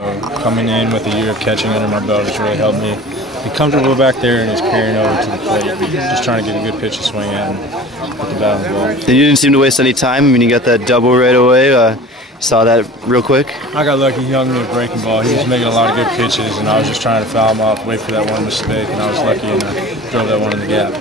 Coming in with a year of catching under my belt has really helped me be comfortable back there and just carrying over to the plate. Just trying to get a good pitch to swing at and put the bat on the ball. And you didn't seem to waste any time. I mean, you got that double right away. Saw that real quick. I got lucky. He hung me a breaking ball. He was making a lot of good pitches, and I was just trying to foul him off, wait for that one mistake, and I was lucky and I drove that one in the gap.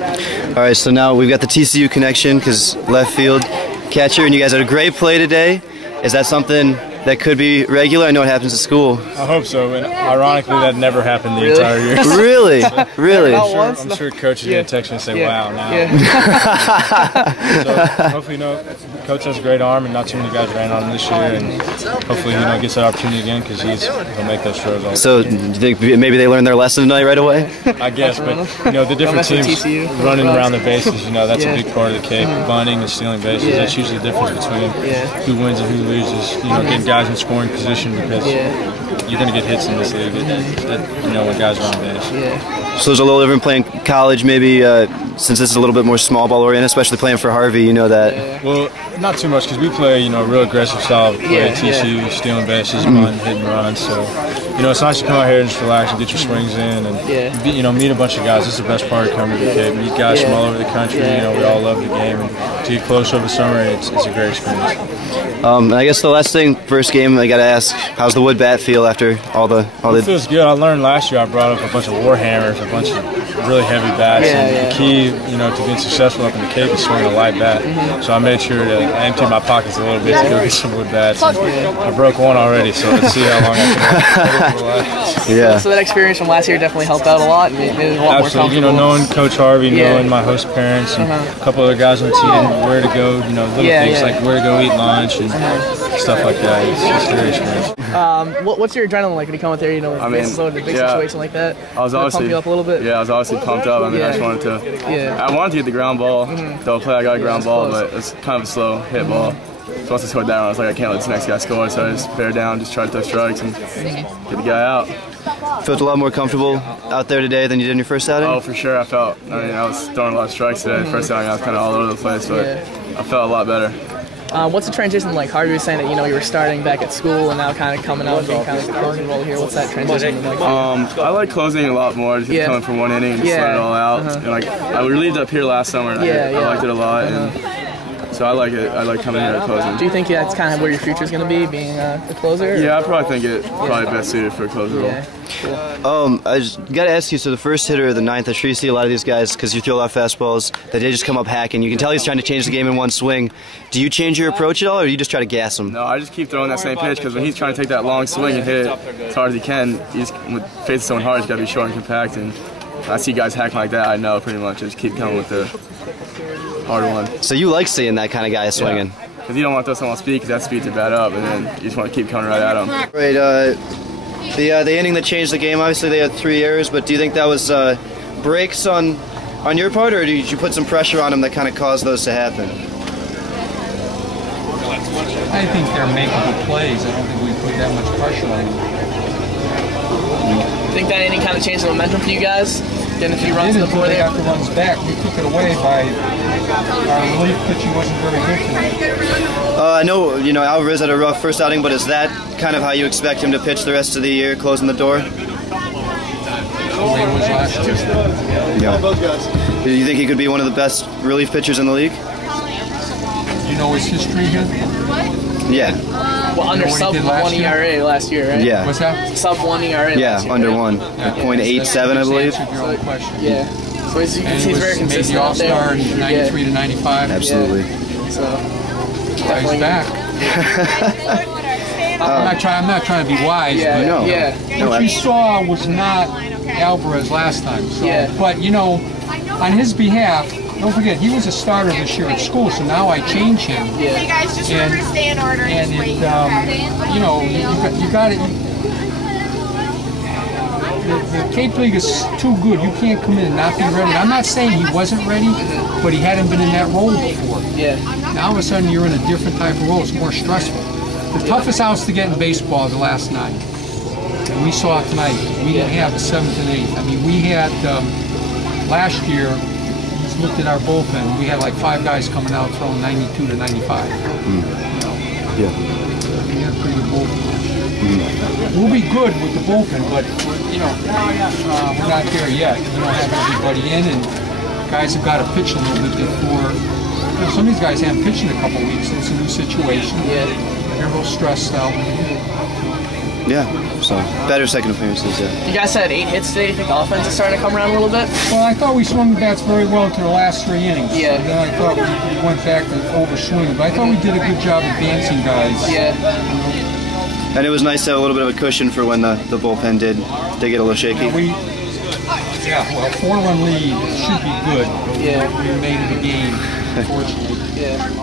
All right, so now we've got the TCU connection because left field catcher, and you guys had a great play today. Is that something that could be regular? I know it happens at school. I hope so, and ironically that never happened the entire year. Really? Really? I'm sure coach is going to text me and say, wow, now. So hopefully, coach has a great arm, and not too many guys ran on him this year, and hopefully, gets that opportunity again because he'll make those throws all. So do you think maybe they learned their lesson tonight right away? I guess, but the different teams running around their bases, that's a big part of the cake. Bunting and stealing bases, that's usually the difference between who wins and who loses. Getting guys in scoring position because you're going to get hits in this league. When guys are on base. So there's a little different playing college, maybe since this is a little bit more small ball oriented, especially playing for Harvey. You know that. Well, not too much because we play a real aggressive style of play. TCU, stealing bases, bunting, hitting runs. So it's nice to come out here and just relax and get your swings in and meet a bunch of guys. This is the best part of coming to the Cape. Meet guys from all over the country. We all love the game, and to get close over the summer, it's a great experience. I guess the last thing, first game, I got to ask, how's the wood bat feel after all the? It feels good. I learned last year I brought up a bunch of war hammers, a bunch of really heavy bats, and the key, to being successful up in the Cape is swinging a light bat. So I made sure to empty my pockets a little bit to go get some wood bats. And I broke one already, so let's see how long I can last. Yeah. So that experience from last year definitely helped out a lot. And made it a lot more comfortable. Knowing Coach Harvey, knowing my host parents, and a couple other guys on the team, where to go, little things like where to go eat lunch and stuff like that. It's very experience. What's your adrenaline like when you come out there? Bases loaded, a big situation like that. I was obviously pump you up a little bit. Yeah, I was obviously pumped up. I mean, I just wanted to. I wanted to get the ground ball. Double play, I got a ground ball, but it's kind of a slow hit ball. So once I scored down, I was like, I can't let this next guy score. So I just bear down, just try to throw strikes and get the guy out. Felt a lot more comfortable out there today than you did in your first outing? Oh, for sure. I was throwing a lot of strikes today. The first outing, I was kind of all over the place, but I felt a lot better. What's the transition like? Harvey was saying that you were starting back at school and now kind of coming out and being kind of the closing role here. What's that transition like? I like closing a lot more. Just coming from one inning and just let it all out. And I relieved up here last summer. And I liked it a lot. And so I like it. I like coming here and closing. Do you think that's kind of where your future is going to be, being a closer? Yeah, I probably think it best suited for a closer role. Cool. I just got to ask you, so the first hitter of the ninth, I'm sure you see a lot of these guys, because you throw a lot of fastballs, that they just come up hacking. You can tell he's trying to change the game in one swing. Do you change your approach at all, or do you just try to gas him? No, I just keep throwing that same pitch, because when he's trying to take that long swing and hit it as hard as he can, he's facing someone hard, he's got to be short and compact. And I see guys hacking like that, I know pretty much. I just keep coming with the hard one. So you like seeing that kind of guy swinging? Because you don't want to throw someone off speed, because that speeds are bad up, and then you just want to keep coming right at them. Right, the inning that changed the game, obviously they had 3 errors, but do you think that was breaks on your part, or did you put some pressure on them that kind of caused those to happen? I think they're makeable plays. I don't think we put that much pressure on them. Think that inning kind of changed the momentum for you guys? Getting a few runs on the board there. there? Got the runs back. We took it away by our relief pitching wasn't very good tonight. I know, Alvarez had a rough first outing, but is that kind of how you expect him to pitch the rest of the year, closing the door? The way it was last year. Yeah. Do you think he could be one of the best relief pitchers in the league? You know his history here? Yeah. Well, under sub 1 ERA last year, right? Yeah. What's that? Sub 1 ERA last year. Under 1. Like 0.87, I believe. Yeah. So he's very consistent out there. All-Star in 93 to 95. Absolutely. So he's back. I'm not trying to be wise, but what you saw was not Alvarez last time. So, but on his behalf, don't forget he was a starter this year at school, so now I change him. Hey guys, just remember to stay in order. And you got it. The Cape League is too good. You can't come in and not be ready. I'm not saying he wasn't ready, but he hadn't been in that role before. Now all of a sudden you're in a different type of role. It's more stressful. The toughest outs to get in baseball are the last 9. And we saw it tonight. We didn't have the 7th and 8th. I mean, we had last year. Looked at our bullpen. We had like 5 guys coming out throwing 92 to 95. Yeah. We had a pretty good bullpen. we'll be good with the bullpen, but we're not there yet. We don't have everybody in, and guys have got to pitch a little bit before. Some of these guys haven't pitched in a couple weeks. It's a new situation. Yeah, they're a little stressed out. Yeah, so better second appearances. Yeah. You guys had 8 hits today. You think the offense is starting to come around a little bit? Well, I thought we swung the bats very well to the last 3 innings. Yeah. And then I thought we went back to overswing, but I thought we did a good job advancing guys. Yeah. And it was nice to have a little bit of a cushion for when the bullpen did get a little shaky. Well, 4-run lead should be good. Yeah. We made it a game, unfortunately. Yeah.